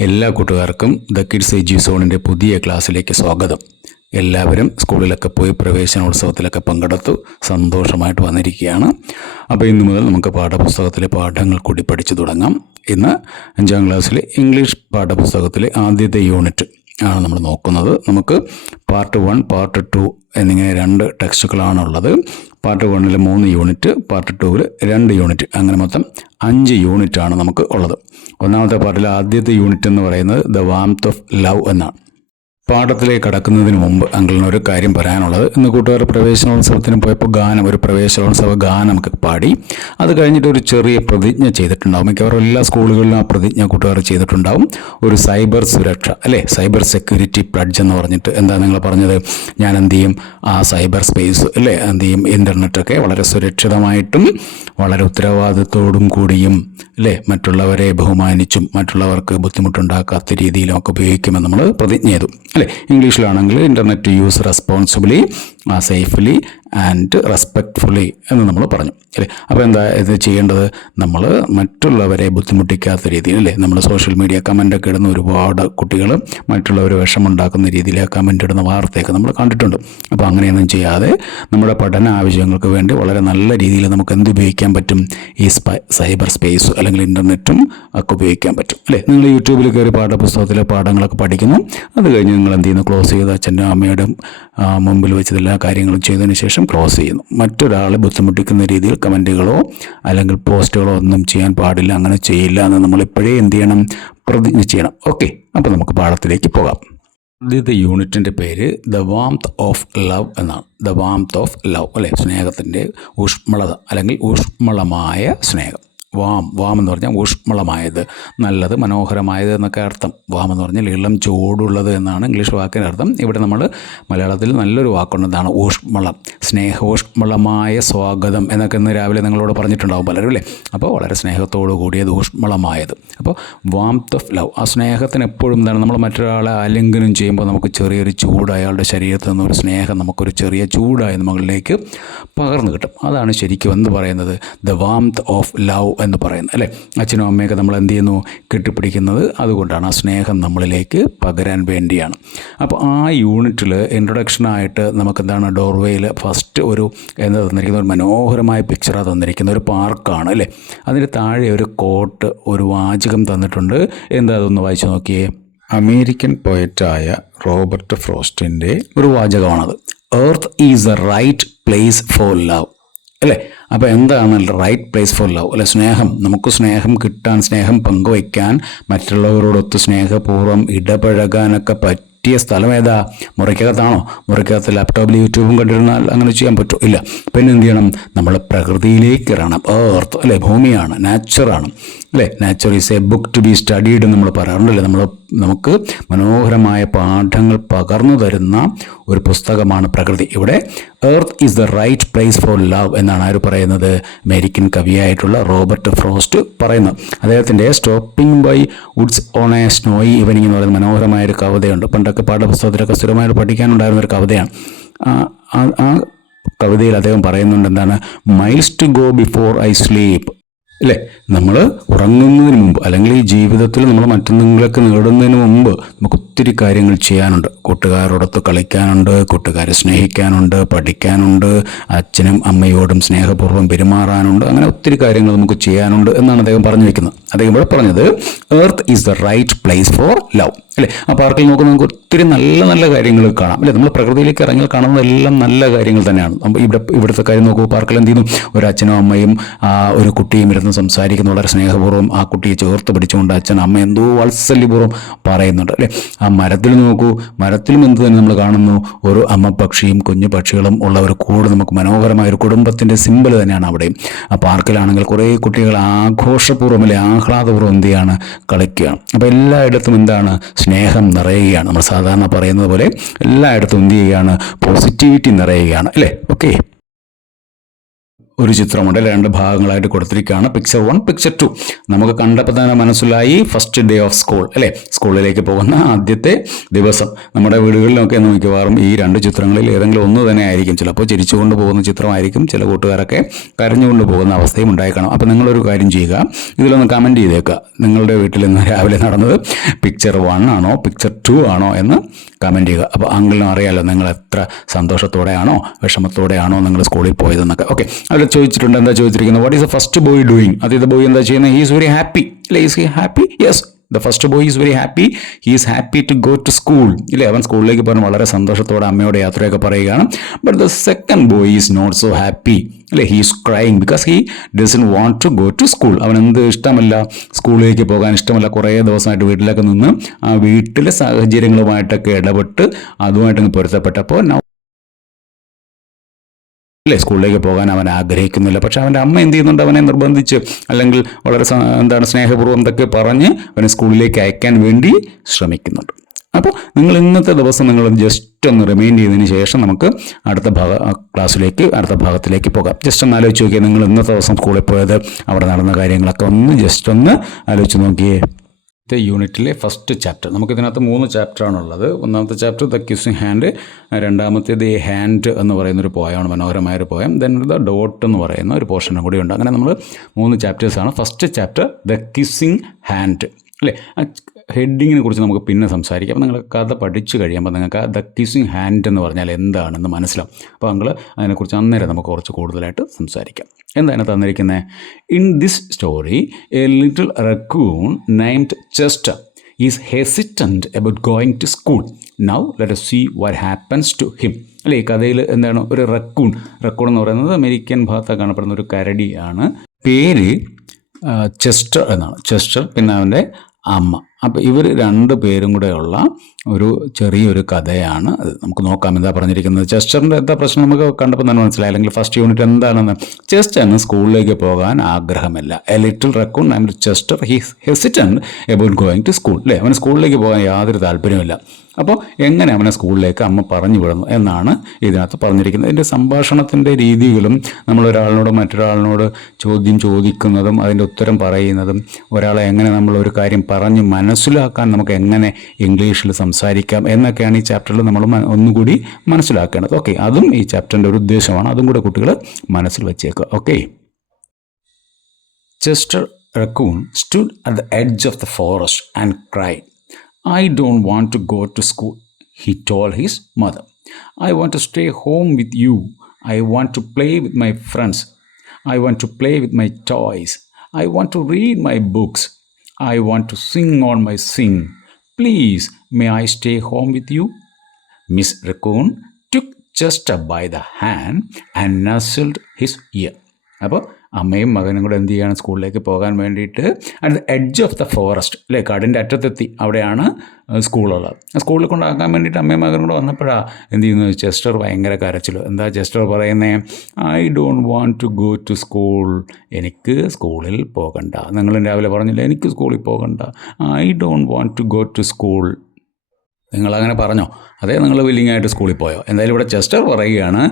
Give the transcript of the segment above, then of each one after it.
എല്ലാ കൂട്ടുകാർക്കും the kids എജു സോണിൻ്റെ പുതിയ ക്ലാസ്സിലേക്ക് സ്വാഗതം. എല്ലാവരും സ്കൂളിലൊക്കെ പോയി പ്രവേശനോത്സവത്തിലൊക്കെ പങ്കെടുത്തു സന്തോഷമായിട്ട് വന്നിരിക്കുകയാണ്. അപ്പോൾ ഇന്ന് മുതൽ നമുക്ക് പാഠപുസ്തകത്തിലെ പാഠങ്ങൾ കൂടി പഠിച്ചു തുടങ്ങാം. ഇന്ന് 5ാം ക്ലാസ്സിലെ ഇംഗ്ലീഷ് പാഠപുസ്തകത്തിലെ ആദ്യത്തെ യൂണിറ്റ് ആണ് നമ്മൾ നോക്കുന്നത്. നമുക്ക് പാർട്ട് 1, പാർട്ട് 2 എന്നിങ്ങനെ 2 ടെക്സ്റ്റുകളാണുള്ളത്. പാർട്ട് 1 3 യൂണിറ്റ്, പാർട്ട് 2 2 യൂണിറ്റ്, അങ്ങനെ മൊത്തം 5 യൂണിറ്റാണ് നമുക്ക് ഉള്ളത്. ഒന്നാമത്തെ പാർട്ടിലെ ആദ്യത്തെ യൂണിറ്റ് എന്ന് പറയുന്നത് ദ വാംത്ത് ഓഫ് ലവ് എന്നാണ്. പാഠത്തിലേക്ക് കടക്കുന്നതിന് മുമ്പ് അങ്കിളിനൊരു കാര്യം പറയാനുള്ളത്, ഇന്ന് കൂട്ടുകാർ പ്രവേശനോത്സവത്തിന് പോയപ്പോൾ ഒരു പ്രവേശനോത്സവ ഗാനം ഒക്കെ പാടി. അത് കഴിഞ്ഞിട്ട് ഒരു ചെറിയ പ്രതിജ്ഞ ചെയ്തിട്ടുണ്ടാവും. മിക്കവാറും എല്ലാ സ്കൂളുകളിലും ആ പ്രതിജ്ഞ കൂട്ടുകാർ ചെയ്തിട്ടുണ്ടാവും. ഒരു സൈബർ സുരക്ഷ അല്ലേ, സൈബർ സെക്യൂരിറ്റി പ്ലഡ്ജ് എന്ന് പറഞ്ഞിട്ട്. എന്താ നിങ്ങൾ പറഞ്ഞത്? ഞാൻ എന്ത് ചെയ്യും, ആ സൈബർ സ്പേസ് അല്ലേ, എന്ത് ചെയ്യും, ഇൻ്റർനെറ്റൊക്കെ വളരെ സുരക്ഷിതമായിട്ടും വളരെ ഉത്തരവാദിത്തോടും കൂടിയും അല്ലേ, മറ്റുള്ളവരെ ബഹുമാനിച്ചും മറ്റുള്ളവർക്ക് ബുദ്ധിമുട്ടുണ്ടാക്കാത്ത രീതിയിലും ഒക്കെ ഉപയോഗിക്കുമെന്ന് നമ്മൾ പ്രതിജ്ഞ ചെയ്തു അല്ലേ. ഇംഗ്ലീഷിലാണെങ്കിൽ internet use responsibly, safely and respectfully എന്ന് നമ്മൾ പറഞ്ഞു അല്ലേ. അപ്പോൾ എന്താ ഇത് ചെയ്യേണ്ടത്? നമ്മൾ മറ്റുള്ളവരെ ബുദ്ധിമുട്ടിക്കാത്ത രീതിയിൽ അല്ലേ, നമ്മൾ സോഷ്യൽ മീഡിയ കമൻ്റൊക്കെ ഇടുന്ന ഒരുപാട് കുട്ടികൾ മറ്റുള്ളവർ വിഷമുണ്ടാക്കുന്ന രീതിയിൽ കമൻ്റ് ഇടുന്ന വാർത്തയൊക്കെ നമ്മൾ കണ്ടിട്ടുണ്ട്. അപ്പോൾ അങ്ങനെയൊന്നും ചെയ്യാതെ നമ്മുടെ പഠന ആവശ്യങ്ങൾക്ക് വേണ്ടി വളരെ നല്ല രീതിയിൽ നമുക്ക് എന്ത് ഉപയോഗിക്കാൻ പറ്റും? ഈ സൈബർ സ്പേസ് അല്ലെങ്കിൽ ഇൻ്റർനെറ്റും ഒക്കെ ഉപയോഗിക്കാൻ പറ്റും അല്ലേ. നിങ്ങൾ യൂട്യൂബിൽ കയറി പാഠപുസ്തകത്തിലെ പാഠങ്ങളൊക്കെ പഠിക്കുന്നു. അത് കഴിഞ്ഞ് നിങ്ങൾ എന്ത് ചെയ്യുന്നു? ക്ലോസ് ചെയ്ത് അച്ഛൻ്റെ അമ്മയുടെ മുമ്പിൽ വെച്ച് എല്ലാ കാര്യങ്ങളും ചെയ്തതിന് ശേഷം ക്ലോസ് ചെയ്യുന്നു. മറ്റൊരാളെ ബുദ്ധിമുട്ടിക്കുന്ന രീതിയിൽ കമൻറ്റുകളോ അല്ലെങ്കിൽ പോസ്റ്റുകളോ ഒന്നും ചെയ്യാൻ പാടില്ല. അങ്ങനെ ചെയ്യില്ല എന്ന് നമ്മൾ ഇപ്പോഴേ എന്ത് ചെയ്യണം? പ്രതിജ്ഞ ചെയ്യണം. ഓക്കെ, അപ്പോൾ നമുക്ക് പാഠത്തിലേക്ക് പോകാം. ആദ്യത്തെ യൂണിറ്റിൻ്റെ പേര് ദ വാംത്ത് ഓഫ് ലവ് എന്നാണ്. ദ വാംത്ത് ഓഫ് ലവ് അല്ലേ, സ്നേഹത്തിൻ്റെ ഊഷ്മളത അല്ലെങ്കിൽ ഊഷ്മളമായ സ്നേഹം. വാം എന്ന് പറഞ്ഞാൽ ഊഷ്മളമായത്, നല്ലത്, മനോഹരമായത് എന്നൊക്കെ അർത്ഥം. വാം എന്ന് പറഞ്ഞാൽ ഇളം ചൂടുള്ളത് എന്നാണ് ഇംഗ്ലീഷ് വാക്കിൻ്റെ അർത്ഥം. ഇവിടെ നമ്മൾ മലയാളത്തിൽ നല്ലൊരു വാക്കുണ്ട്, എന്താണ്? ഊഷ്മളം. സ്നേഹോഷ്മളമായ സ്വാഗതം എന്നൊക്കെ ഇന്ന് രാവിലെ നിങ്ങളോട് പറഞ്ഞിട്ടുണ്ടാവും പലരും അല്ലേ. അപ്പോൾ വളരെ സ്നേഹത്തോടു കൂടിയത്, ഊഷ്മളമായത്. അപ്പോൾ വാംത്ത് ഓഫ് ലവ്, ആ സ്നേഹത്തിന് എപ്പോഴും എന്താണ്? നമ്മൾ മറ്റൊരാളെ ആലിംഗനം ചെയ്യുമ്പോൾ നമുക്ക് ചെറിയൊരു ചൂട്, അയാളുടെ ശരീരത്തിൽ നിന്നൊരു സ്നേഹം നമുക്കൊരു ചെറിയ ചൂടായി നമ്മളിലേക്ക് പകർന്നു കിട്ടും. അതാണ് ശരിക്കും എന്ന് പറയുന്നത് ദ വാംത്ത് ഓഫ് ലവ് എന്ന് പറയുന്നത് അല്ലേ. അച്ഛനും അമ്മയൊക്കെ നമ്മൾ എന്ത് ചെയ്യുന്നു? കെട്ടിപ്പിടിക്കുന്നത് അതുകൊണ്ടാണ്, ആ സ്നേഹം നമ്മളിലേക്ക് പകരാൻ വേണ്ടിയാണ്. അപ്പോൾ ആ യൂണിറ്റിൽ ഇൻട്രൊഡക്ഷനായിട്ട് നമുക്കെന്താണ്? ഡോർവേയിൽ ഫസ്റ്റ് ഒരു എന്താ തന്നിരിക്കുന്ന ഒരു മനോഹരമായ പിക്ചറാണ് തന്നിരിക്കുന്ന ഒരു പാർക്കാണ് അല്ലേ. അതിന് താഴെ ഒരു കോട്ട്, ഒരു വാചകം തന്നിട്ടുണ്ട്. എന്താ അതൊന്ന് വായിച്ചു നോക്കിയേ. അമേരിക്കൻ പോയറ്റായ റോബർട്ട് ഫ്രോസ്റ്റിൻ്റെ ഒരു വാചകമാണത്. Earth is a right place for love അല്ലേ. അപ്പോൾ എന്താണ് റൈറ്റ് പ്ലേസ് ഫോർ ലവ് അല്ലെ? സ്നേഹം, നമുക്ക് സ്നേഹം കിട്ടാൻ, സ്നേഹം പങ്കുവയ്ക്കാൻ, മറ്റുള്ളവരോടൊത്ത് സ്നേഹപൂർവ്വം ഇടപഴകാനൊക്കെ പറ്റിയ സ്ഥലം ഏതാ? മുറിക്കകത്താണോ? മുറിക്കകത്ത് ലാപ്ടോപ്പിൽ യൂട്യൂബും കണ്ടിരുന്നാൽ അങ്ങനെ ചെയ്യാൻ പറ്റും? ഇല്ല. പിന്നെ എന്ത് ചെയ്യണം? നമ്മൾ പ്രകൃതിയിലേക്ക് ഇറങ്ങണം. എർത്ത് അല്ലേ, ഭൂമിയാണ്, നാച്ചറാണ് അല്ലേ. Nature is a book to be studied നമ്മൾ പറയാറുണ്ടല്ലേ. നമുക്ക് മനോഹരമായ പാഠങ്ങൾ പകർന്നു തരുന്ന ഒരു പുസ്തകമാണ് പ്രകൃതി. ഇവിടെ earth is the right place for love എന്നാണ് ആര് പറയുന്നത്? അമേരിക്കൻ കവിയായിട്ടുള്ള റോബർട്ട് ഫ്രോസ്റ്റ് പറയുന്നത്. അദ്ദേഹത്തിൻ്റെ stopping by woods on a snowy evening എന്ന് പറയുന്ന മനോഹരമായൊരു കവിതയുണ്ട്. പണ്ടൊക്കെ പാഠപുസ്തകത്തിലൊക്കെ സ്ഥിരമായിട്ട് പഠിക്കാനുണ്ടായിരുന്നൊരു കവിതയാണ്. ആ കവിതയിൽ അദ്ദേഹം പറയുന്നുണ്ട്, എന്താണ്? Miles to go before I sleep അല്ലേ. നമ്മൾ ഉറങ്ങുന്നതിന് മുമ്പ് അല്ലെങ്കിൽ ഈ ജീവിതത്തിൽ നമ്മൾ മറ്റെന്തെങ്കിലുമൊക്കെ നേടുന്നതിന് മുമ്പ് നമുക്ക് ഒത്തിരി കാര്യങ്ങൾ ചെയ്യാനുണ്ട്. കൂട്ടുകാരോടൊത്ത് കളിക്കാനുണ്ട്, കൂട്ടുകാരെ സ്നേഹിക്കാനുണ്ട്, പഠിക്കാനുണ്ട്, അച്ഛനും അമ്മയോടും സ്നേഹപൂർവ്വം പെരുമാറാനുണ്ട്. അങ്ങനെ ഒത്തിരി കാര്യങ്ങൾ നമുക്ക് ചെയ്യാനുണ്ട് എന്നാണ് അദ്ദേഹം പറഞ്ഞു വയ്ക്കുന്നത്. അദ്ദേഹം ഇവിടെ പറഞ്ഞത് earth is the right place for love അല്ലേ. ആ പാർക്കിൽ നോക്കുമ്പോൾ നമുക്ക് ഒത്തിരി നല്ല നല്ല കാര്യങ്ങൾ കാണാം അല്ലേ. നമ്മൾ പ്രകൃതിയിലേക്ക് ഇറങ്ങി കാണുന്നതെല്ലാം നല്ല കാര്യങ്ങൾ തന്നെയാണ്. ഇവിടുത്തെ കാര്യം നോക്കൂ. പാർക്കിൽ എന്ത് ചെയ്യുന്നു? ഒരു അച്ഛനും അമ്മയും ഒരു കുട്ടിയും ഇരുന്ന് സംസാരിക്കുന്നു വളരെ സ്നേഹപൂർവ്വം. ആ കുട്ടിയെ ചേർത്ത് പിടിച്ചുകൊണ്ട് അച്ഛൻ അമ്മ എന്തോ വാത്സല്യപൂർവ്വം പറയുന്നുണ്ട് അല്ലേ. ആ മരത്തിൽ നോക്കൂ, മരത്തിലും എന്ത് തന്നെ നമ്മൾ കാണുന്നു? ഒരു അമ്മ പക്ഷിയും കുഞ്ഞു പക്ഷികളും ഉള്ള ഒരു കൂട്, നമുക്ക് മനോഹരമായ ഒരു കുടുംബത്തിൻ്റെ സിമ്പിൾ തന്നെയാണ് അവിടെയും. ആ പാർക്കിലാണെങ്കിൽ കുറേ കുട്ടികൾ ആഘോഷപൂർവ്വം അല്ലെ, ആഹ്ലാദപൂർവ്വം എന്ത് ചെയ്യാണ്? കളിക്കുകയാണ്. അപ്പോൾ എല്ലായിടത്തും എന്താണ്? സ്നേഹം നിറയുകയാണ്. നമ്മൾ സാധാരണ പറയുന്നത് പോലെ എല്ലായിടത്തും എന്ത് ചെയ്യുകയാണ്? പോസിറ്റിവിറ്റി നിറയുകയാണ് അല്ലേ. ഓക്കെ, ഒരു ചിത്രമുണ്ട്, 2 ഭാഗങ്ങളായിട്ട് കൊടുത്തിരിക്കുകയാണ്. Picture 1, picture 2. നമുക്ക് കണ്ടപ്പോൾ തന്നെ മനസ്സിലായി ഫസ്റ്റ് ഡേ ഓഫ് സ്കൂൾ അല്ലേ, സ്കൂളിലേക്ക് പോകുന്ന ആദ്യത്തെ ദിവസം. നമ്മുടെ വീടുകളിലൊക്കെ മിക്കവാറും ഈ 2 ചിത്രങ്ങളിൽ ഏതെങ്കിലും ഒന്ന് തന്നെ ആയിരിക്കും. ചിലപ്പോൾ ചിരിച്ചുകൊണ്ട് പോകുന്ന ചിത്രമായിരിക്കും, ചില കൂട്ടുകാരൊക്കെ കരഞ്ഞുകൊണ്ട് പോകുന്ന അവസ്ഥയും ഉണ്ടായിക്കണം. അപ്പോൾ നിങ്ങളൊരു കാര്യം ചെയ്യുക, ഇതിലൊന്ന് കമൻറ്റ് ചെയ്തേക്കുക. നിങ്ങളുടെ വീട്ടിൽ ഇന്ന് രാവിലെ നടന്നത് പിക്ചർ 1 ആണോ പിക്ചർ 2 ആണോ എന്ന് കമൻറ്റ് ചെയ്യുക. അപ്പോൾ അങ്കിളിനും അറിയാമല്ലോ നിങ്ങൾ എത്ര സന്തോഷത്തോടെയാണോ വിഷമത്തോടെയാണോ നിങ്ങൾ സ്കൂളിൽ പോയതെന്നൊക്കെ. ഓക്കെ, അതിൽ ചോദിച്ചിട്ടുണ്ട്, എന്താ ചോദിച്ചിരിക്കുന്നത്, what is the first boy doing? ആദ്യത്തെ ബോയ് എന്താ ചെയ്യുന്നത്? ഹി ഈസ് വെരി ഹാപ്പി അല്ലേ? Is he happy? Yes, the first boy is very happy. He is happy to go to school ഇല്ലേ, അവൻ സ്കൂളിലേക്ക് പോകാൻ വളരെ സന്തോഷത്തോടെ അമ്മയോട് യാത്രയൊക്കെ പറയുകയാണ്. But the second boy is not so happy അല്ലേ, he is crying because he doesn't want to go to school. അവൻ എന്ത് ഇഷ്ടമല്ല, സ്കൂളിലേക്ക് പോകാൻ ഇഷ്ടമല്ല. കുറേ ദിവസമായിട്ട് വീട്ടിലൊക്കെ നിന്ന് ആ വീട്ടിലെ സാഹചര്യങ്ങളുമായിട്ടൊക്കെ ഇടപെട്ട് അതുമായിട്ടൊന്ന് പൊരുത്തപ്പെട്ടപ്പോൾ അല്ലേ സ്കൂളിലേക്ക് പോകാൻ അവൻ ആഗ്രഹിക്കുന്നില്ല. പക്ഷെ അവൻ്റെ അമ്മ എന്ത് ചെയ്യുന്നുണ്ട്, അവനെ നിർബന്ധിച്ച് അല്ലെങ്കിൽ വളരെ സ്നേഹപൂർവ്വം എന്തൊക്കെ പറഞ്ഞ് അവനെ സ്കൂളിലേക്ക് അയക്കാൻ വേണ്ടി ശ്രമിക്കുന്നുണ്ട്. അപ്പോൾ നിങ്ങൾ ഇന്നത്തെ ദിവസം നിങ്ങൾ ജസ്റ്റ് ഒന്ന് റിമൈൻഡ് ചെയ്തതിന് ശേഷം നമുക്ക് അടുത്ത അടുത്ത ഭാഗത്തിലേക്ക് പോകാം. ജസ്റ്റ് ഒന്ന് ആലോചിച്ച് നോക്കിയാൽ, നിങ്ങൾ ഇന്നത്തെ ദിവസം സ്കൂളിൽ പോയത്, അവിടെ നടന്ന കാര്യങ്ങളൊക്കെ ഒന്ന് ആലോചിച്ച് നോക്കിയേ. യൂണിറ്റിലെ ഫസ്റ്റ് ചാപ്റ്റർ, നമുക്കിതിനകത്ത് 3 ചാപ്റ്ററാണുള്ളത്. ഒന്നാമത്തെ ചാപ്റ്റർ ദ കിസ്സിങ് ഹാൻഡ്, രണ്ടാമത്തേത് ഈ ഹാൻഡ് എന്ന് പറയുന്നൊരു പോയമാണ്, മനോഹരമായൊരു പോയം. ദെൻ ദ ഡോട്ട് എന്ന് പറയുന്ന ഒരു പോർഷനും കൂടി ഉണ്ട്. അങ്ങനെ നമ്മൾ 3 ചാപ്റ്റേഴ്സാണ്. First chapter the kissing hand അല്ലേ. ഹെഡിങ്ങിനെ കുറിച്ച് നമുക്ക് പിന്നെ സംസാരിക്കാം. അപ്പോൾ നിങ്ങൾ കഥ പഠിച്ചു കഴിയുമ്പോൾ നിങ്ങൾക്ക് ദ കിസ്സിങ് ഹാൻഡ് എന്ന് പറഞ്ഞാൽ എന്താണെന്ന് മനസ്സിലാവും. അപ്പോൾ നിങ്ങൾ അതിനെക്കുറിച്ച് അന്നേരം നമുക്ക് കുറച്ച് കൂടുതലായിട്ട് സംസാരിക്കാം. എന്താണ് തന്നിരിക്കുന്നത്? In this story a little raccoon named Chester is hesitant about going to school. Now let us see what happens to him. അല്ലേ, ഈ കഥയിൽ എന്താണ്, ഒരു റക്കൂൺ എന്ന് പറയുന്നത് അമേരിക്കൻ ഭാഗത്ത് കാണപ്പെടുന്ന ഒരു കരടിയാണ്. പേര് ചെസ്റ്റർ എന്നാണ്. ചെസ്റ്റർ, പിന്നെ അവൻ്റെ അമ്മ. അപ്പോൾ ഇവർ 2 പേരും കൂടെ ഉള്ള ഒരു ചെറിയൊരു കഥയാണ് അത്. നമുക്ക് നോക്കാം എന്താ പറഞ്ഞിരിക്കുന്നത്. ചെസ്റ്ററിൻ്റെ എന്താ പ്രശ്നം നമുക്ക് കണ്ടപ്പോൾ തന്നെ മനസ്സിലായി, അല്ലെങ്കിൽ ഫസ്റ്റ് യൂണിറ്റ് എന്താണെന്ന്. ചെസ്റ്ററിന് സ്കൂളിലേക്ക് പോകാൻ ആഗ്രഹമില്ല. A little raccoon named Chester he's hesitant about going to school അല്ലേ, അവന് സ്കൂളിലേക്ക് പോകാൻ യാതൊരു താല്പര്യമില്ല. അപ്പോൾ എങ്ങനെ അവനെ സ്കൂളിലേക്ക് അമ്മ പറഞ്ഞു വിടുന്നു എന്നാണ് ഇതിനകത്ത് പറഞ്ഞിരിക്കുന്നത്. ഇതിൻ്റെ സംഭാഷണത്തിൻ്റെ രീതികളും നമ്മളൊരാളിനോട് മറ്റൊരാളിനോട് ചോദ്യം ചോദിക്കുന്നതും അതിൻ്റെ ഉത്തരം പറയുന്നതും, ഒരാളെ എങ്ങനെ നമ്മളൊരു കാര്യം പറഞ്ഞ് മനസ്സിലാക്കാൻ നമുക്ക് എങ്ങനെ ഇംഗ്ലീഷിൽ സംസാരിക്കാം എന്നൊക്കെയാണ് ഈ ചാപ്റ്ററിൽ നമ്മൾ ഒന്നുകൂടി മനസ്സിലാക്കേണ്ടത്. ഓക്കെ, അതും ഈ ചാപ്റ്ററിൻ്റെ ഒരു ഉദ്ദേശമാണ്. അതും കൂടെ കുട്ടികൾ മനസ്സിൽ വെച്ചേക്കുക. Okay. Chester raccoon stood at the edge of the forest and cried, I don't want to go to school, he told his mother. I want to stay home with you. I want to play with my friends. I want to play with my toys. I want to read my books. I want to sing on my sing. Please, may I stay home with you? Miss Raccoon took Chester by the hand and nuzzled his ear. അപ്പോൾ അമ്മയും മകനും കൂടെ എന്ത് ചെയ്യുകയാണ്, സ്കൂളിലേക്ക് പോകാൻ വേണ്ടിയിട്ട് at the edge of the forest അല്ലേ, കാടിൻ്റെ അറ്റത്തെത്തി. അവിടെയാണ് സ്കൂളുള്ളത്. സ്കൂളിൽ കൊണ്ടാക്കാൻ വേണ്ടിയിട്ട് അമ്മയും മകനും കൂടെ വന്നപ്പോഴാണ് എന്ത് ചെയ്യുന്നത്, ചെസ്റ്റർ ഭയങ്കര കരച്ചിൽ. എന്താ ചെസ്റ്റർ പറയുന്നത്? I don't want to go to school. എനിക്ക് സ്കൂളിൽ പോകണ്ട. നിങ്ങൾ രാവിലെ പറഞ്ഞില്ല എനിക്ക് സ്കൂളിൽ പോകണ്ട. I don't want to go to school. നിങ്ങളങ്ങനെ പറഞ്ഞോ? അതേ, നിങ്ങൾ വില്ലിങ്ങായിട്ട് സ്കൂളിൽ പോയോ? എന്തായാലും ഇവിടെ ചെസ്റ്റർ പറയുകയാണ്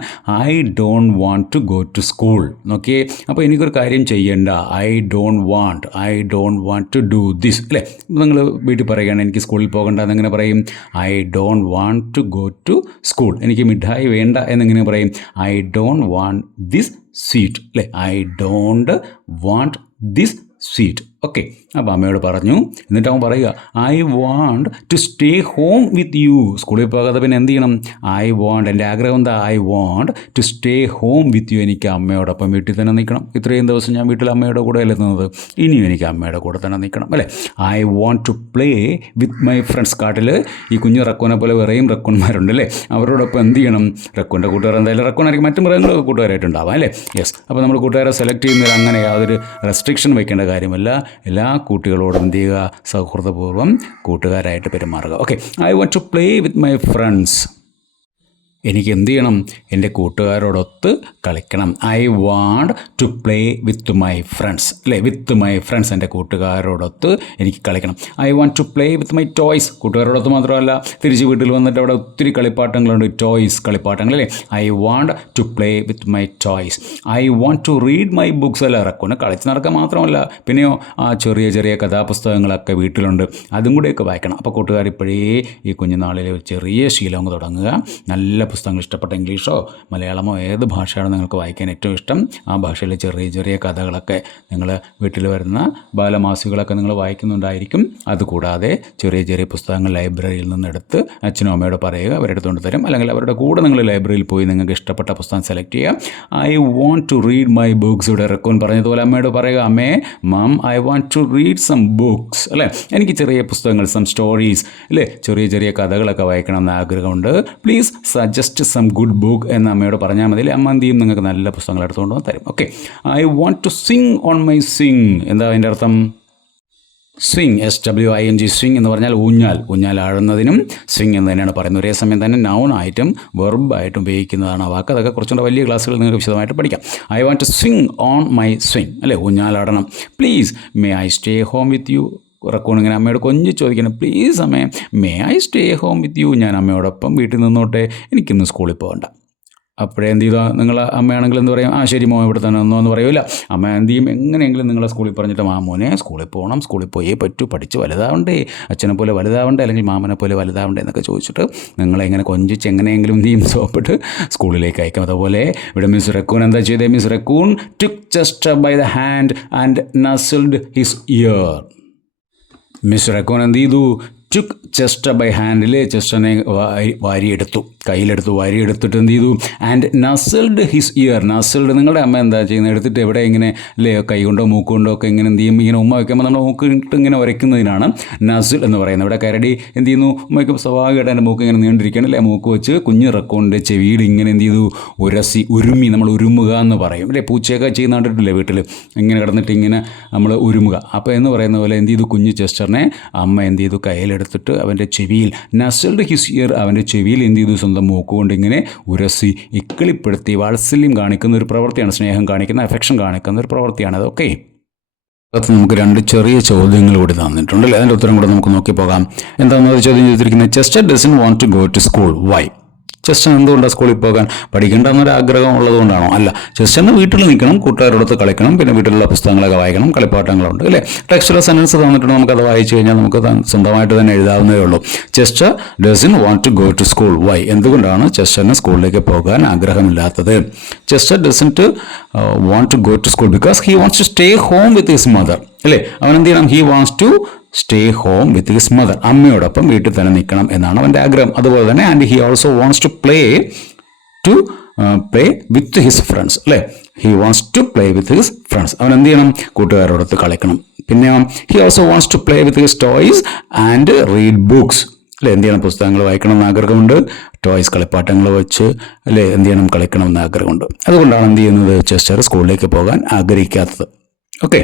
I don't want to go to school. നോക്കിയേ, അപ്പോൾ എനിക്കൊരു കാര്യം ചെയ്യണ്ട. I don't want to do this അല്ലേ. നിങ്ങൾ വീട്ടിൽ പറയുകയാണ് എനിക്ക് സ്കൂളിൽ പോകണ്ട എന്നെങ്ങനെ പറയും? I don't want to go to school. എനിക്ക് മിഠായി വേണ്ട എന്നെങ്ങനെ പറയും? I don't want this sweet അല്ലേ. I don't want this sweet. Okay, അപ്പോൾ അമ്മയോട് പറഞ്ഞു. എന്നിട്ട് അവൻ പറയുക I want to stay home with you. സ്കൂളിൽ പോകാതെ പിന്നെ എന്ത് ചെയ്യണം? എൻ്റെ ആഗ്രഹം എന്താ? I want to stay home with you. എനിക്ക് അമ്മയോടൊപ്പം വീട്ടിൽ തന്നെ നിൽക്കണം. ഇത്രയും ദിവസം ഞാൻ വീട്ടിൽ അമ്മയുടെ കൂടെ അല്ലേ നിന്നത്, ഇനിയും എനിക്ക് അമ്മയുടെ കൂടെ തന്നെ നിൽക്കണം അല്ലേ. I want to play with my friends. കാട്ടിൽ ഈ കുഞ്ഞു റക്കൂനെ പോലെ വേറെയും റക്കൂന്മാരുണ്ട് അല്ലേ, അവരോടൊപ്പം എന്ത് ചെയ്യണം? റക്കൂൻ്റെ കൂട്ടുകാർ എന്തായാലും റക്കൂനായിരിക്കും, മറ്റു മൃഗങ്ങളൊക്കെ കൂട്ടുകാരായിട്ടുണ്ടാവാം അല്ലേ. യെസ്, അപ്പോൾ നമ്മൾ കൂട്ടുകാരെ സെലക്ട് ചെയ്യുന്നതിൽ അങ്ങനെ യാതൊരു റെസ്ട്രിക്ഷൻ വയ്ക്കേണ്ട കാര്യമില്ല. എല്ലാ കുട്ടികളോടും എന്ത് ചെയ്യുക? സൗഹൃദപൂർവ്വം കൂട്ടുകാരായിട്ട് പെരുമാറുക. Okay, I want to play with my friends. എനിക്ക് എന്ത് ചെയ്യണം? എൻ്റെ കൂട്ടുകാരോടൊത്ത് കളിക്കണം. I want to play with my friends, അല്ലേ? വിത്ത് മൈ ഫ്രണ്ട്സ്, എൻ്റെ കൂട്ടുകാരോടൊത്ത് എനിക്ക് കളിക്കണം. I want to play with my toys, കൂട്ടുകാരോടൊത്ത് മാത്രമല്ല, തിരിച്ച് വീട്ടിൽ വന്നിട്ട് അവിടെ ഒത്തിരി കളിപ്പാട്ടങ്ങളുണ്ട്, ടോയ്സ് കളിപ്പാട്ടങ്ങൾ, അല്ലേ? I want to play with my toys. I want to read my books, അല്ല? റക്കൂന് കളിച്ച് നടക്കാൻ മാത്രമല്ല, പിന്നെയോ ആ ചെറിയ ചെറിയ കഥാപുസ്തകങ്ങളൊക്കെ വീട്ടിലുണ്ട്, അതും കൂടെയൊക്കെ വായിക്കണം. അപ്പോൾ കൂട്ടുകാർ ഇപ്പോഴേ ഈ കുഞ്ഞുനാളിൽ ഒരു ചെറിയ ശീലം അങ്ങ് തുടങ്ങുക. നല്ല പുസ്തകങ്ങൾ, ഇഷ്ടപ്പെട്ട ഇംഗ്ലീഷോ മലയാളമോ ഏത് ഭാഷയാണ് നിങ്ങൾക്ക് വായിക്കാൻ ഏറ്റവും ഇഷ്ടം, ആ ഭാഷയിലെ ചെറിയ ചെറിയ കഥകളൊക്കെ നിങ്ങൾ വീട്ടിൽ വരുന്ന ബാലമാസികളൊക്കെ നിങ്ങൾ വായിക്കുന്നുണ്ടായിരിക്കും. അതുകൂടാതെ ചെറിയ ചെറിയ പുസ്തകങ്ങൾ ലൈബ്രറിയിൽ നിന്നെടുത്ത് അച്ഛനും അമ്മയോട് പറയുക, അവരെടുത്തുകൊണ്ട് തരും. അല്ലെങ്കിൽ അവരുടെ കൂടെ നിങ്ങൾ ലൈബ്രറിയിൽ പോയി നിങ്ങൾക്ക് ഇഷ്ടപ്പെട്ട പുസ്തകം സെലക്ട് ചെയ്യുക. I want to read my books. ഇവിടെ റെക്കോൺ പറഞ്ഞതുപോലെ അമ്മയോട് പറയുക, അമ്മേ, mum, I want to read some books, അല്ലേ? എനിക്ക് ചെറിയ പുസ്തകങ്ങൾ, സം സ്റ്റോറീസ്, അല്ലേ? ചെറിയ ചെറിയ കഥകളൊക്കെ വായിക്കണം എന്ന് ആഗ്രഹമുണ്ട്. Please suggest some good book എന്ന് അമ്മയോട് പറഞ്ഞാൽ മതി. അമ്മ എന്ത് ചെയ്യും? നിങ്ങൾക്ക് നല്ല പുസ്തകങ്ങൾ എടുത്തുകൊണ്ട് വന്ന് തരും. Okay. I want to sing on my sing. എന്താ അതിൻ്റെ അർത്ഥം? സ്വിങ്, SWING, സ്വിങ് എന്ന് പറഞ്ഞാൽ ഊഞ്ഞാൽ. ഊഞ്ഞാൽ ആടുന്നതിനും സ്വിങ് എന്ന് തന്നെയാണ് പറയുന്നത്. ഒരേ സമയം തന്നെ നൗൺ ആയിട്ടും വെർബായിട്ടും ഉപയോഗിക്കുന്നതാണ് ആ വാക്ക്. അതൊക്കെ കുറച്ചുകൂടെ വലിയ ക്ലാസ്സുകൾ നിങ്ങൾക്ക് വിശദമായിട്ട് പഠിക്കാം. I want to swing on my swing, അല്ലേ? ഊഞ്ഞാലാടണം. Please may I stay home with you. Raccoon ഇങ്ങനെ അമ്മയോട് കൊഞ്ചി ചോദിക്കണം, പ്ലീസ് അമ്മേ, may I stay home with you. ഞാൻ അമ്മയോടൊപ്പം വീട്ടിൽ നിന്നോട്ടെ, എനിക്കിന്ന് സ്കൂളിൽ പോകണ്ട. അപ്പോഴേ എന്ത് ചെയ്താൽ നിങ്ങൾ അമ്മയാണെങ്കിൽ എന്ത് പറയും? ആ ശരി മോൻ ഇവിടെ തന്നെ ഒന്നോ എന്ന് പറയൂല. അമ്മ എന്ത് ചെയ്യും? എങ്ങനെയെങ്കിലും നിങ്ങളെ സ്കൂളിൽ പറഞ്ഞിട്ട്, മോനെ സ്കൂളിൽ പോകണം, സ്കൂളിൽ പോയേ പറ്റൂ, പഠിച്ച് വലുതാവണ്ടേ, അച്ഛനെ പോലെ വലുതാവണ്ടേ, അല്ലെങ്കിൽ മാമനെ പോലെ വലുതാവണ്ടേ എന്നൊക്കെ ചോദിച്ചിട്ട് നിങ്ങളെ ഇങ്ങനെ കൊഞ്ചിച്ച് എങ്ങനെയെങ്കിലും എന്ത് ചെയ്യും? സോപ്പിട്ട് സ്കൂളിലേക്ക് അയക്കും. അതുപോലെ ഇവിടെ മിസ് റക്കൂൺ എന്താ ചെയ്തേ? Miss raccoon took Chester by the hand and nuzzled his ear. Miss raccoon എന്ത് ചെയ്തു? ടുക്ക് ചെസ്റ്റർ ബൈ ഹാൻഡിൽ ചെസ്റ്ററിനെ വാരിയെടുത്തു, കയ്യിലെടുത്തു, വാരിയെടുത്തിട്ട് എന്ത് ചെയ്തു? And nuzzled his ear. Nuzzled, നിങ്ങളുടെ അമ്മ എന്താ ചെയ്യുന്നത്? എടുത്തിട്ട് എവിടെ ഇങ്ങനെ, അല്ലേ, കൈ കൊണ്ടോ മൂക്ക് കൊണ്ടോ ഒക്കെ ഇങ്ങനെ എന്ത് ചെയ്യും? ഇങ്ങനെ ഉമ്മ വയ്ക്കുമ്പോൾ നമ്മൾ മൂക്കിട്ട് ഇങ്ങനെ ഉരയ്ക്കുന്നതിനാണ് നസിൽ എന്ന് പറയുന്നത്. ഇവിടെ കരടി എന്ത് ചെയ്യുന്നു? ഉമ്മ വയ്ക്കുമ്പോൾ സ്വാഭാവികമായിട്ട് എൻ്റെ മൂക്ക് ഇങ്ങനെ നീണ്ടിരിക്കണം, അല്ലേ? മൂക്ക് വെച്ച് കുഞ്ഞ് റെക്കോണിൻ്റെ ചെവിയിൽ ഇങ്ങനെ എന്ത് ചെയ്തു? ഉരസി, ഉരുമി. നമ്മൾ ഉരുമുക എന്ന് പറയും, അല്ലേ? പൂച്ചയൊക്കെ ചെയ്യുന്ന കണ്ടിട്ടില്ലേ വീട്ടിൽ? ഇങ്ങനെ കിടന്നിട്ട് ഇങ്ങനെ നമ്മൾ ഉരുമുക. അപ്പോൾ എന്ന് പറയുന്ന പോലെ എന്ത് ചെയ്തു? കുഞ്ഞ് ചെസ്റ്ററിനെ അമ്മ എന്ത് ചെയ്തു? കയ്യിലെടുത്തിട്ട് അവൻ്റെ ചെവിയിൽ, നസിൽഡ് ഹിസ് ഇയർ, അവൻ്റെ ചെവിയിൽ എന്ത് ചെയ്തു? സ്വന്തം മൂക്കുകൊണ്ട് ഇങ്ങനെ ഉരസി, ഇക്കിളിപ്പെടുത്തി, വാത്സല്യം കാണിക്കുന്ന ഒരു പ്രവൃത്തിയാണ്, സ്നേഹം കാണിക്കുന്ന, അഫെക്ഷൻ കാണിക്കുന്ന ഒരു പ്രവൃത്തിയാണത്. ഓക്കെ. അകത്ത് നമുക്ക് രണ്ട് ചെറിയ ചോദ്യങ്ങൾ കൂടി തന്നിട്ടുണ്ട്, അല്ലേ? അതിൻ്റെ ഉത്തരം കൂടെ നമുക്ക് നോക്കി പോകാം. എന്താണെന്ന് ചോദ്യം ചെയ്തിരിക്കുന്നത്, Chester doesn't want to go to school, why? Chester എന്തുകൊണ്ടാണ് സ്കൂളിൽ പോകാൻ? പഠിക്കേണ്ടെന്നൊരു ആഗ്രഹം ഉള്ളതുകൊണ്ടാണോ? അല്ല, ചെസ്റ്റന് വീട്ടിൽ നിൽക്കണം, കൂട്ടുകാരോടൊത്ത് കളിക്കണം, പിന്നെ വീട്ടിലുള്ള പുസ്തകങ്ങളൊക്കെ വായിക്കണം, കളിപ്പാട്ടങ്ങളുണ്ട്, അല്ലേ? ടെക്സ്റ്റുള്ള സെൻറ്റൻസ് തന്നിട്ടുണ്ട്, നമുക്കത് വായിച്ചു കഴിഞ്ഞാൽ നമുക്ക് സ്വന്തമായിട്ട് തന്നെ എഴുതാവുന്നതേ ഉള്ളൂ. Chester doesn't want to go to school, why? എന്തുകൊണ്ടാണ് ചെസ്റ്ററിന് സ്കൂളിലേക്ക് പോകാൻ ആഗ്രഹമില്ലാത്തത്? Chester doesn't want to go to school because he wants to stay home with his mother, അല്ലേ? അവൻ എന്ത് ചെയ്യണം? He wants to stay home with his mother, അമ്മയോടൊപ്പം വീട്ടിൽ തന്നെ നിൽക്കണം എന്നാണ് അവൻ്റെ ആഗ്രഹം. അതുപോലെ തന്നെ and he also wants to play with his friends, അല്ലേ? He wants to play with his friends. അവൻ എന്ത് ചെയ്യണം? കൂട്ടുകാരോടൊത്ത് കളിക്കണം. പിന്നെ he also wants to play with his toys and read books, അല്ലേ? എന്ത് ചെയ്യണം? പുസ്തകങ്ങൾ വായിക്കണം എന്ന് ആഗ്രഹമുണ്ട്, ടോയ്സ് കളിപ്പാട്ടങ്ങൾ വെച്ച്, അല്ലേ, എന്ത് ചെയ്യണം? കളിക്കണം എന്ന് ആഗ്രഹമുണ്ട്. അതുകൊണ്ടാണ് എന്ത് ചെയ്യുന്നത്? ചെസ്റ്റർ സ്കൂളിലേക്ക് പോകാൻ ആഗ്രഹിക്കാത്തത്. ഓക്കെ.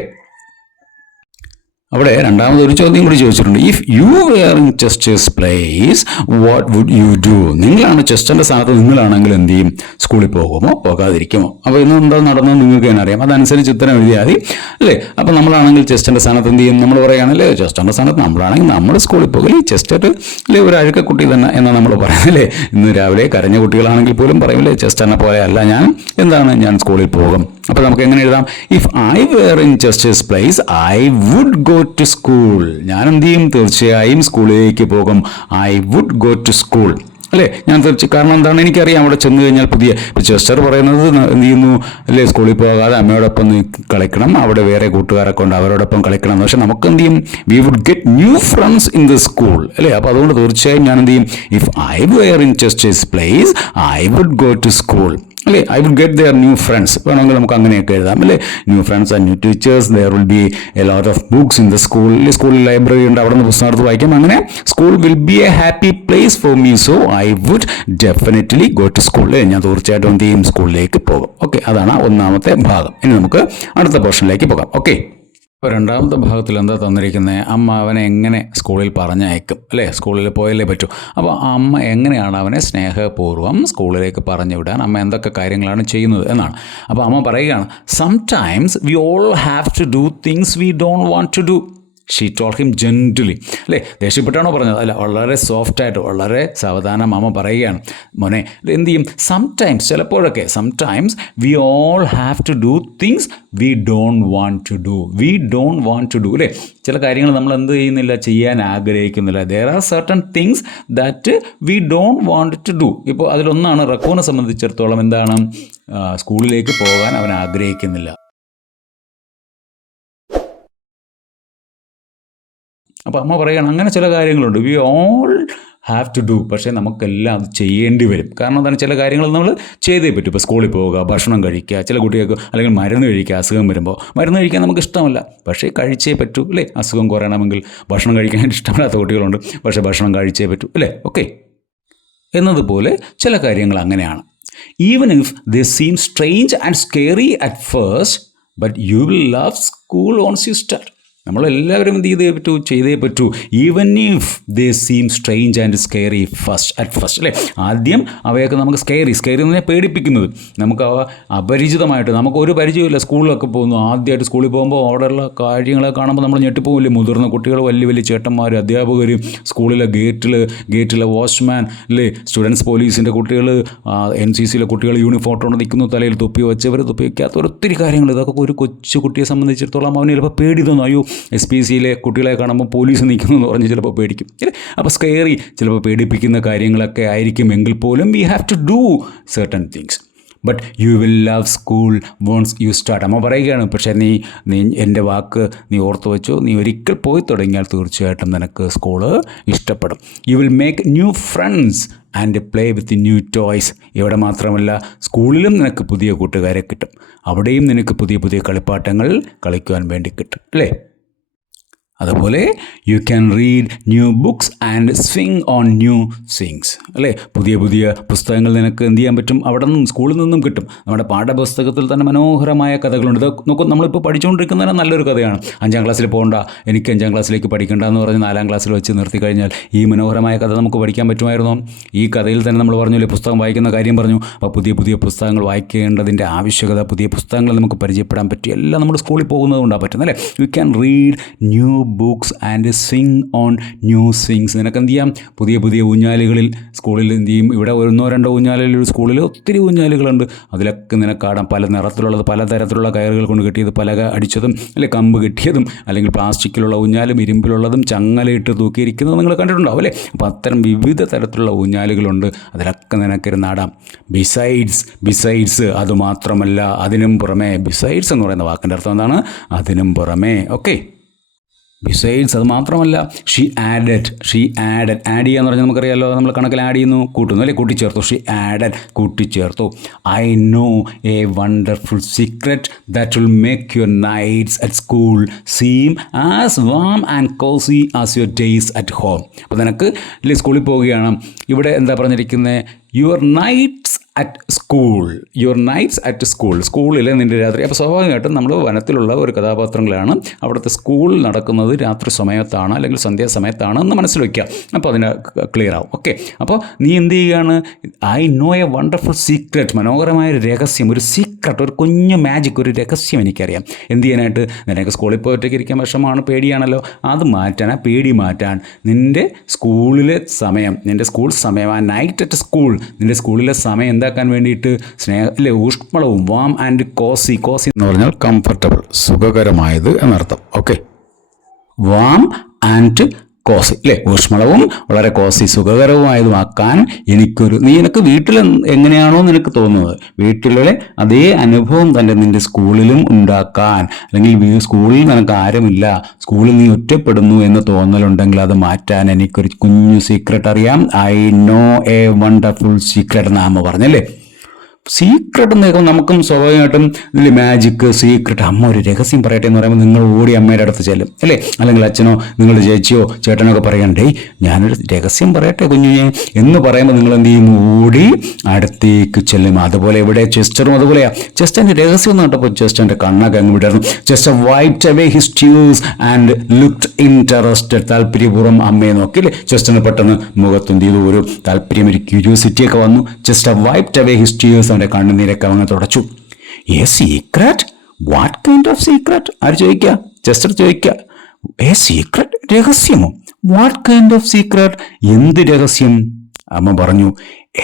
അവിടെ രണ്ടാമതൊരു ചോദ്യം കൂടി ചോദിച്ചിട്ടുണ്ട്. If you were in Chester's place what would you do? നിങ്ങളാണ് ചെസ്റ്ററിൻ്റെ സ്ഥാനത്ത്, നിങ്ങളാണെങ്കിൽ എന്ത് ചെയ്യും? സ്കൂളിൽ പോകുമോ പോകാതിരിക്കുമോ? അപ്പോൾ ഇന്ന് എന്താ നടന്നത് നിങ്ങൾക്ക് തന്നെ അറിയാം, അതനുസരിച്ച് ഉത്തരം എഴുതിയാൽ മതി, അല്ലേ? അപ്പോൾ നമ്മളാണെങ്കിൽ ചെസ്റ്ററിൻ്റെ സ്ഥാനത്ത് എന്ത് ചെയ്യും? നമ്മൾ പറയുകയാണല്ലേ, ചെസ്റ്ററിൻ്റെ സ്ഥാനത്ത് നമ്മളാണെങ്കിൽ നമ്മൾ സ്കൂളിൽ പോകും, ഈ ചെസ്റ്റർ, അല്ലേ, ഒരു അഴുക്കക്കുട്ടി തന്നെ എന്നാണ് നമ്മൾ പറയുന്നല്ലേ. ഇന്ന് രാവിലെ കരഞ്ഞ കുട്ടികളാണെങ്കിൽ പോലും പറയൂലേ, ചെസ്റ്ററിനെ പോലെ അല്ല ഞാൻ, എന്താണ്, ഞാൻ സ്കൂളിൽ പോകും. അപ്പോൾ നമുക്ക് എങ്ങനെ എഴുതാം? If I were in Chester's place I would go to school. ഞാൻ എന്ത് ചെയ്യും? തീർച്ചയായും സ്കൂളിലേക്ക് പോകും. I would go to school, അല്ലേ? ഞാൻ കാരണം എന്താണ്? എനിക്കറിയാം അവിടെ ചെന്ന് കഴിഞ്ഞാൽ പുതിയ ചെസ്റ്റർ പറയുന്നത് എന്ത് ചെയ്യുന്നു? അല്ലേ, സ്കൂളിൽ പോകാതെ അമ്മയോടൊപ്പം കളിക്കണം, അവിടെ വേറെ കൂട്ടുകാരൊക്കെ ഉണ്ട്, അവരോടൊപ്പം കളിക്കണം. പക്ഷെ നമുക്ക് എന്ത് ചെയ്യും? We would get new friends in the school, അല്ലേ? അപ്പോൾ അതുകൊണ്ട് തീർച്ചയായും ഞാൻ എന്ത് ചെയ്യും? If I were in Chester's place I would go to school, അല്ലേ? I will get their new friends. വേണമെങ്കിൽ നമുക്ക് അങ്ങനെയൊക്കെ എഴുതാം, അല്ലേ? New friends and new teachers, there will be a lot of books in the school. സ്കൂളിൽ library ഉണ്ട്, അവിടെ നിന്ന് പുസ്തകം എടുത്ത് വായിക്കാം. അങ്ങനെ school will be A happy place for me, so I would definitely go to school. ഞാൻ തീർച്ചയായിട്ടും എന്ത് ചെയ്യും? സ്കൂളിലേക്ക് പോകും. ഓക്കെ, അതാണ് ഒന്നാമത്തെ ഭാഗം. ഇനി നമുക്ക് അടുത്ത പോർഷനിലേക്ക് പോകാം. ഓക്കെ. ഇപ്പോൾ രണ്ടാമത്തെ ഭാഗത്തിൽ എന്താ തന്നിരിക്കുന്നത്? അമ്മ അവനെ എങ്ങനെ സ്കൂളിൽ പറഞ്ഞയക്കും, അല്ലേ? സ്കൂളിൽ പോയല്ലേ പറ്റൂ. അപ്പോൾ അമ്മ എങ്ങനെയാണ് അവനെ സ്നേഹപൂർവ്വം സ്കൂളിലേക്ക് പറഞ്ഞു വിടാൻ അമ്മ എന്തൊക്കെ കാര്യങ്ങളാണ് ചെയ്യുന്നത് എന്നാണ്. അപ്പോൾ അമ്മ പറയുകയാണ്, sometimes we all have to do things we don't want to do. She told him gently, അല്ലേ? ദേഷ്യപ്പെട്ടാണോ പറഞ്ഞത്? അല്ല, വളരെ സോഫ്റ്റായിട്ട് വളരെ സാവധാനം അമ്മ പറയുകയാണ്, മോനെ എന്ത് ചെയ്യും? സംടൈംസ്, ചിലപ്പോഴൊക്കെ, sometimes we all have to do things we don't want to do. We don't want to do, അല്ലേ? ചില കാര്യങ്ങൾ നമ്മൾ എന്ത് ചെയ്യുന്നില്ല, ചെയ്യാൻ ആഗ്രഹിക്കുന്നില്ല. There are certain things that we don't want to do. ഇപ്പോൾ അതിലൊന്നാണ് റക്കൂനെ സംബന്ധിച്ചിടത്തോളം എന്താണ്, സ്കൂളിലേക്ക് പോകാൻ അവൻ ആഗ്രഹിക്കുന്നില്ല. അപ്പോൾ അമ്മ പറയുകയാണ്, അങ്ങനെ ചില കാര്യങ്ങളുണ്ട്, we all have to do. പക്ഷേ നമുക്കെല്ലാം അത് ചെയ്യേണ്ടി വരും. കാരണം എന്താണ്, ചില കാര്യങ്ങൾ നമ്മൾ ചെയ്തേ പറ്റും. ഇപ്പോൾ സ്കൂളിൽ പോവുക, ഭക്ഷണം കഴിക്കുക, ചില കുട്ടികൾക്ക് അല്ലെങ്കിൽ മരുന്ന് കഴിക്കുക. അസുഖം വരുമ്പോൾ മരുന്ന് കഴിക്കാൻ നമുക്ക് ഇഷ്ടമല്ല, പക്ഷേ കഴിച്ചേ പറ്റൂ, അല്ലേ? അസുഖം കുറയണമെങ്കിൽ ഭക്ഷണം കഴിക്കാനായിട്ട് ഇഷ്ടമില്ലാത്ത കുട്ടികളുണ്ട്, പക്ഷേ ഭക്ഷണം കഴിച്ചേ പറ്റൂ, അല്ലേ? ഓക്കെ. എന്നതുപോലെ ചില കാര്യങ്ങൾ അങ്ങനെയാണ്. Even if they seem strange and scary at first, but you will love school once you start. നമ്മളെല്ലാവരും എന്ത് ചെയ്തേ പറ്റൂ. Even if they seem strange and scary at first, അല്ലേ? ആദ്യം അവയൊക്കെ നമുക്ക് സ്കെയറി എന്ന് പറഞ്ഞാൽ പേടിപ്പിക്കുന്നത്. നമുക്ക് അവ അപരിചിതമായിട്ട്, നമുക്കൊരു പരിചയമില്ല. സ്കൂളിലൊക്കെ പോകുന്നു, ആദ്യമായിട്ട് സ്കൂളിൽ പോകുമ്പോൾ അവിടെയുള്ള കാര്യങ്ങളൊക്കെ കാണുമ്പോൾ നമ്മൾ ഞെട്ടിപ്പോകില്ലേ? മുതിർന്ന കുട്ടികൾ, വലിയ വലിയ ചേട്ടന്മാർ, അധ്യാപകർ, സ്കൂളിലെ ഗേറ്റിലെ വാച്ച്മാൻ, അല്ലേ? സ്റ്റുഡൻസ് പോലീസിൻ്റെ കുട്ടികൾ, NCCയിലെ കുട്ടികൾ യൂണിഫോം കൊണ്ട് നിൽക്കുന്നു, തലയിൽ തൊപ്പി വെച്ചവർ, തൊപ്പി വയ്ക്കാത്തവർ, ഒത്തിരി കാര്യങ്ങൾ. ഇതൊക്കെ ഒരു കൊച്ചു കുട്ടിയെ സംബന്ധിച്ചിടത്തോളം അവന് ചിലപ്പോൾ പേടി തോന്നും. അയ്യോ, SPCയിലെ കുട്ടികളെ കാണുമ്പോൾ പോലീസ് നിൽക്കുന്നു എന്ന് പറഞ്ഞ് ചിലപ്പോൾ പേടിക്കും. അപ്പോൾ സ്കെയറി, ചിലപ്പോൾ പേടിപ്പിക്കുന്ന കാര്യങ്ങളൊക്കെ ആയിരിക്കും. എങ്കിൽ പോലും we have to do certain things, but you will love school once you start. അമ്മ പറയുകയാണ്, പക്ഷേ നീ എൻ്റെ വാക്ക് നീ ഓർത്ത് വെച്ചു, നീ ഒരിക്കൽ പോയി തുടങ്ങിയാൽ തീർച്ചയായിട്ടും നിനക്ക് സ്കൂള് ഇഷ്ടപ്പെടും. You will make new friends and play with new toys. ഇവിടെ മാത്രമല്ല, സ്കൂളിലും നിനക്ക് പുതിയ കൂട്ടുകാരെ കിട്ടും. അവിടെയും നിനക്ക് പുതിയ പുതിയ കളിപ്പാട്ടങ്ങൾ കളിക്കുവാൻ വേണ്ടി കിട്ടും, അല്ലേ? അതുപോലെ you can read new books and swing on new swings, അല്ലേ? പുതിയ പുതിയ പുസ്തകങ്ങൾ നിനക്ക് എന്ത് ചെയ്യാൻ പറ്റും? അവിടെ നിന്നും, സ്കൂളിൽ നിന്നും കിട്ടും. നമ്മുടെ പാഠപുസ്തകത്തിൽ തന്നെ മനോഹരമായ കഥകളുണ്ട്. ഇത് നോക്കും, നമ്മളിപ്പോൾ പഠിച്ചുകൊണ്ടിരിക്കുന്നതിന് നല്ലൊരു കഥയാണ്. 5ാം ക്ലാസ്സിൽ പോകണ്ട, എനിക്ക് 5ാം ക്ലാസ്സിലേക്ക് പഠിക്കേണ്ട എന്ന് പറഞ്ഞ് 4ാം ക്ലാസ്സിൽ വെച്ച് നിർത്തി കഴിഞ്ഞാൽ ഈ മനോഹരമായ കഥ നമുക്ക് പഠിക്കാൻ പറ്റുമായിരുന്നോ? ഈ കഥയിൽ തന്നെ നമ്മൾ പറഞ്ഞില്ലേ, പുസ്തകം വായിക്കുന്ന കാര്യം പറഞ്ഞു. അപ്പോൾ പുതിയ പുതിയ പുസ്തകങ്ങൾ വായിക്കേണ്ടതിൻ്റെ ആവശ്യകത, പുതിയ പുസ്തകങ്ങൾ നമുക്ക് പരിചയപ്പെടാൻ പറ്റി, എല്ലാം നമ്മൾ സ്കൂളിൽ പോകുന്നത് കൊണ്ടാണ് പറ്റുന്നത്, അല്ലേ? You can read new books and swing on new swings. നിനക്ക് എന്ത് ചെയ്യാം? പുതിയ പുതിയ ഊഞ്ഞാലുകളിൽ സ്കൂളിൽ എന്ത് ചെയ്യും? ഇവിടെ 1-2 ഊഞ്ഞാലുകളിൽ സ്കൂളിൽ ഒത്തിരി ഊഞ്ഞാലുകളുണ്ട്. അതിലൊക്കെ നിനക്കാടാം. പല നിറത്തിലുള്ളത്, പലതരത്തിലുള്ള കയറുകൾ കൊണ്ട് കെട്ടിയത്, പലക അടിച്ചതും, അല്ലെ കമ്പ് കെട്ടിയതും, അല്ലെങ്കിൽ പ്ലാസ്റ്റിക്കിലുള്ള ഊഞ്ഞാലും ഇരുമ്പിലുള്ളതും ചങ്ങലയിട്ട് തൂക്കിയിരിക്കുന്നത് നിങ്ങൾ കണ്ടിട്ടുണ്ടാവും, അല്ലേ? അപ്പോൾ അത്തരം വിവിധ തരത്തിലുള്ള ഊഞ്ഞാലുകളുണ്ട്. അതിലൊക്കെ നിനക്കിരുന്നാടാം. ബിസൈഡ്സ് അതുമാത്രമല്ല, അതിനും പുറമേ. ബിസൈഡ്സ് എന്ന് പറയുന്ന വാക്കിൻ്റെ അർത്ഥം എന്താണ്? അതിനും പുറമേ. ഓക്കെ. ബിസൈഡ്സ് അത് മാത്രമല്ല, ഷീ ആഡഡ്. ആഡ് ചെയ്യാന്ന് പറഞ്ഞാൽ നമുക്കറിയാമല്ലോ, നമ്മൾ കണക്കിൽ ആഡ് ചെയ്യുന്നു, കൂട്ടുന്നു, അല്ലേ? കൂട്ടിച്ചേർത്തു. ഷീ ആഡഡ്, കൂട്ടിച്ചേർത്തു. I know a wonderful secret that will make your nights at school seem as warm and cosy as your days at home. അപ്പോൾ നിനക്ക് ഇല്ലേ, സ്കൂളിൽ പോവുകയാണ്. ഇവിടെ എന്താ പറഞ്ഞിരിക്കുന്നത്? Your nights at school. സ്കൂളിൽ നിൻ്റെ രാത്രി. അപ്പോൾ സ്വാഭാവികമായിട്ടും നമ്മൾ വനത്തിലുള്ള ഒരു കഥാപാത്രങ്ങളാണ്. അവിടുത്തെ സ്കൂൾ നടക്കുന്നത് രാത്രി സമയത്താണ്, അല്ലെങ്കിൽ സന്ധ്യാസമയത്താണ് എന്ന് മനസ്സിൽ വയ്ക്കുക. അപ്പോൾ അതിന് ക്ലിയർ ആവും. ഓക്കെ. അപ്പോൾ നീ എന്ത് ചെയ്യുകയാണ്? I know a wonderful secret. മനോഹരമായൊരു രഹസ്യം, ഒരു സീക്രട്ട്, ഒരു കുഞ്ഞു മാജിക്, ഒരു രഹസ്യം എനിക്കറിയാം. എന്ത് ചെയ്യാനായിട്ട്? നിനക്ക് സ്കൂളിൽ പോയിട്ടൊക്കെ ഇരിക്കാൻ വിഷമമാണ്, പേടിയാണല്ലോ. അത് മാറ്റാൻ, ആ പേടി മാറ്റാൻ നിൻ്റെ സ്കൂളിലെ സമയം, നിൻ്റെ സ്കൂൾ സമയം, ആ നൈറ്റ് അറ്റ് സ്കൂൾ, നിൻ്റെ സ്കൂളിലെ സമയം എന്താക്കാൻ വേണ്ടിയിട്ട്? അല്ലേ, ഊഷ്മളവും, വാം ആൻഡ് കോസി എന്ന് പറഞ്ഞാൽ കംഫർട്ടബിൾ, സുഖകരമായത് എന്നർത്ഥം. ഓക്കെ. വാം ആൻഡ് കോസി, അല്ലേ? ഊഷ്മളവും വളരെ സുഖകരവുമായതുമാക്കാൻ നിനക്ക് വീട്ടിൽ എങ്ങനെയാണോ നിനക്ക് തോന്നുന്നത്, വീട്ടിലെ അതേ അനുഭവം തന്നെ നിന്റെ സ്കൂളിലും ഉണ്ടാക്കാൻ, അല്ലെങ്കിൽ സ്കൂളിൽ നിനക്ക് ആരുമില്ല, സ്കൂളിൽ നീ ഒറ്റപ്പെടുന്നു എന്ന് തോന്നലുണ്ടെങ്കിൽ അത് മാറ്റാൻ എനിക്കൊരു കുഞ്ഞു സീക്രട്ട് അറിയാം. I know a wonderful secret എന്ന് അമ്മ പറഞ്ഞല്ലേ. സീക്രട്ട് എന്ന് കേൾക്കുമ്പോൾ നമുക്കും സ്വാഭാവികമായിട്ടും ഇതിൽ മാജിക്ക് സീക്രട്ട് അമ്മ ഒരു രഹസ്യം പറയട്ടെ എന്ന് പറയുമ്പോൾ നിങ്ങൾ ഓടി അമ്മയുടെ അടുത്ത് ചെല്ലും അല്ലേ, അല്ലെങ്കിൽ അച്ഛനോ നിങ്ങളുടെ ചേച്ചിയോ ചേട്ടനോ ഒക്കെ പറയണ്ടേ ഞാനൊരു രഹസ്യം പറയട്ടെ കുഞ്ഞുഞ്ഞെ എന്ന് പറയുമ്പോൾ നിങ്ങൾ എന്ത് ചെയ്യും, ഓടി അടുത്തേക്ക് ചെല്ലും. അതുപോലെ ഇവിടെ ചെസ്റ്ററും അതുപോലെയാ. ചെസ്റ്റൻ്റെ രഹസ്യം എന്ന് കേട്ടപ്പോൾ ചെസ്റ്റൻ്റെ കണ്ണൊക്കെ അങ്ങ് വിടായിരുന്നു. Chester wiped away his tears and looked interested. താല്പര്യപൂർവ്വം അമ്മയെ നോക്കി അല്ലേ. ചെസ്റ്ററിന് പെട്ടെന്ന് മുഖത്തും ചെയ്തു ഒരു താല്പര്യം, ഒരു ക്യൂരിയോസിറ്റിയൊക്കെ വന്നു. Chester wiped away his tears, അവൻ്റെ കണ്ണുനീരൊക്കെ അങ്ങ് തുടച്ചു. A secret? What kind of secret? ആര് ചോദിക്കുക? ചെസ്റ്റർ ചോദിക്കുക. A secret? രഹസ്യമോ? What kind of secret? എന്ത് രഹസ്യം? അമ്മ പറഞ്ഞു,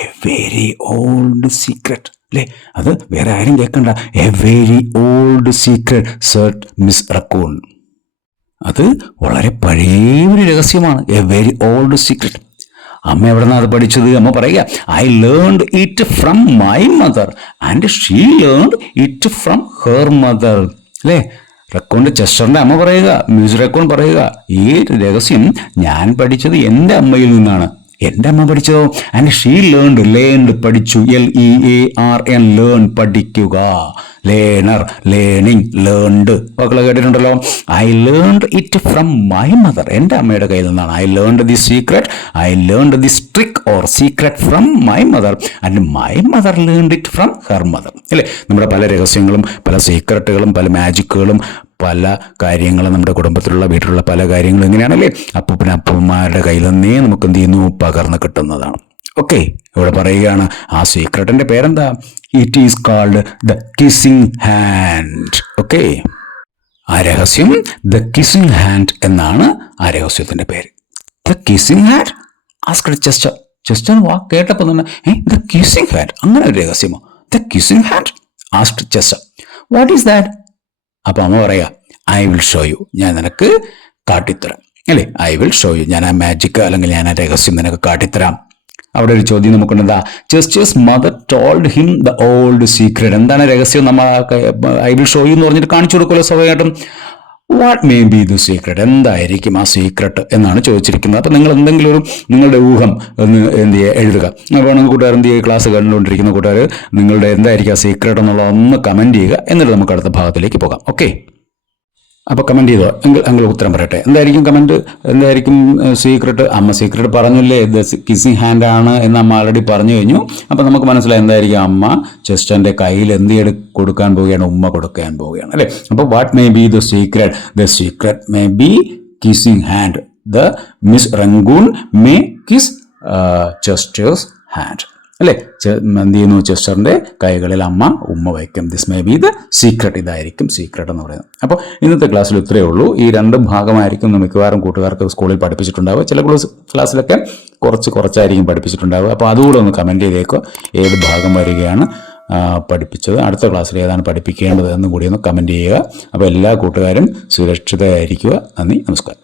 എ വെരി ഓൾഡ് സീക്രട്ട്. അല്ലേ, അത് വേറെ ആരും കേൾക്കണ്ട. A very old secret said Miss raccoon. അത് വളരെ പഴയ ഒരു രഹസ്യമാണ്. A very old secret. അമ്മ എവിടെ നിന്നാണ് അത് പഠിച്ചത്? അമ്മ പറയുക, I learned it from my mother and she learned it from her mother. അല്ലേ, റെക്കോണിന്റെ ചെസ്റ്ററിന്റെ അമ്മ പറയുക, മ്യൂസിക് റെക്കോൺ പറയുക, ഈ രഹസ്യം ഞാൻ പഠിച്ചത് എൻ്റെ അമ്മയിൽ നിന്നാണ്. എൻ്റെ അമ്മ പഠിച്ചതോ? ആൻഡ് ഷീ ലേൺഡ് പഠിച്ചു. LEARN ലേൺ പഠിക്കുക. ലേണർ, ലേണിംഗ്, ലേൺഡ് മക്കളെ കേട്ടിട്ടുണ്ടല്ലോ. I learned it from my mother. എൻ്റെ അമ്മയുടെ കയ്യിൽ നിന്നാണ്. I learned the secret, I learned the trick or secret from my mother and my mother learned it from her mother. അല്ലേ, നമ്മുടെ പല രഹസ്യങ്ങളും പല സീക്രട്ടുകളും പല മാജിക്കുകളും പല കാര്യങ്ങളും നമ്മുടെ കുടുംബത്തിലുള്ള വീട്ടിലുള്ള പല കാര്യങ്ങളും എങ്ങനെയാണല്ലേ അപ്പൂപ്പന്മാരുടെ കയ്യിൽ നിന്നേ നമുക്ക് എന്ത് ചെയ്യുന്നു, പകർന്ന് കിട്ടുന്നതാണ്. ഓക്കെ, ഇവിടെ പറയുകയാണ് ആ സീക്രട്ടിന്റെ പേരെന്താ? It is called the kissing hand. Okay, ആ രഹസ്യം ദ കിസ്സിംഗ് ഹാൻഡ് എന്നാണ് ആ രഹസ്യത്തിന്റെ പേര്. The kissing hand asked Chester. Chester വാക്ക് കേട്ടപ്പോൾ തന്നെ ദ കിസ്സിംഗ് ഹാൻഡ്, അങ്ങനെ ഒരു രഹസ്യമോ? The kissing hand asked Chester. What is that? അപ്പൊ അമ്മ പറയാ, ഐ വിൽ ഷോ യു. ഞാൻ നിനക്ക് കാട്ടിത്തരാം. അല്ലേ, ഐ വിൽ ഷോ യു. ഞാൻ ആ മാജിക് അല്ലെങ്കിൽ ഞാൻ ആ രഹസ്യം നിനക്ക് കാട്ടിത്തരാം. അവിടെ ഒരു ചോദ്യം നമുക്കുണ്ട്. എന്താ? Chester's mother told him the old secret. എന്താണ് രഹസ്യം? നമ്മൾ ഐ വിൽ ഷോ യു എന്ന് പറഞ്ഞിട്ട് കാണിച്ചു കൊടുക്കുമല്ലോ സ്വാഭാവികമായിട്ടും. What may be the secret? എന്തായിരിക്കും ആ സീക്രട്ട് എന്നാണ് ചോദിച്ചിരിക്കുന്നത്. അപ്പം നിങ്ങൾ എന്തെങ്കിലും ഒരു നിങ്ങളുടെ ഊഹം ഒന്ന് എന്ത് ചെയ്യുക, എഴുതുക. അപ്പോൾ കൂട്ടുകാർ എന്ത് ചെയ്യുക, ക്ലാസ് കണ്ടുകൊണ്ടിരിക്കുന്ന കൂട്ടുകാർ നിങ്ങളുടെ എന്തായിരിക്കും ആ സീക്രട്ട് എന്നുള്ളത് ഒന്ന് കമൻറ്റ് ചെയ്യുക. എന്നിട്ട് നമുക്ക് അടുത്ത ഭാഗത്തിലേക്ക് പോകാം. ഓക്കെ, അപ്പോൾ കമൻറ്റ് ചെയ്തോ എങ്കിൽ ഉത്തരം പറയട്ടെ. എന്തായിരിക്കും കമൻറ്റ്? എന്തായിരിക്കും സീക്രട്ട്? അമ്മ സീക്രട്ട് പറഞ്ഞില്ലേ, ദ കിസ്സിംഗ് ഹാൻഡ് ആണ് എന്ന് അമ്മ ആൾറെഡി പറഞ്ഞു കഴിഞ്ഞു. അപ്പോൾ നമുക്ക് മനസ്സിലായി എന്തായിരിക്കും. അമ്മ ചെസ്റ്ററിൻ്റെ കയ്യിൽ എന്ത് കൊടുക്കാൻ പോവുകയാണ്? ഉമ്മ കൊടുക്കാൻ പോവുകയാണ് അല്ലേ. അപ്പോൾ what may be the secret? The secret may be kissing hand. The miss Rangoon may kiss Chester's hand. അല്ലേ, എന്ത് ചെയ്യുന്നു? ചെസ്റ്ററിൻ്റെ കൈകളിൽ അമ്മ ഉമ്മ വയ്ക്കും. This may be the secret. ഇതായിരിക്കും സീക്രട്ട് എന്ന് പറയുന്നത്. അപ്പോൾ ഇന്നത്തെ ക്ലാസ്സിൽ ഇത്രയേ ഉള്ളൂ. ഈ രണ്ടും ഭാഗമായിരിക്കും മിക്കവാറും കൂട്ടുകാർക്ക് സ്കൂളിൽ പഠിപ്പിച്ചിട്ടുണ്ടാവുക. ചില ക്ലാസ്സിലൊക്കെ കുറച്ചായിരിക്കും പഠിപ്പിച്ചിട്ടുണ്ടാവുക. അപ്പോൾ അതുകൂടെ ഒന്ന് കമൻറ്റ് ചെയ്തേക്കുക. ഏത് ഭാഗം വരികയാണ് പഠിപ്പിച്ചത്, അടുത്ത ക്ലാസ്സിൽ ഏതാണ് പഠിപ്പിക്കേണ്ടത് എന്നും കൂടി ഒന്ന് കമൻറ്റ് ചെയ്യുക. അപ്പോൾ എല്ലാ കൂട്ടുകാരും സുരക്ഷിതരായിരിക്കുക. നന്ദി, നമസ്കാരം.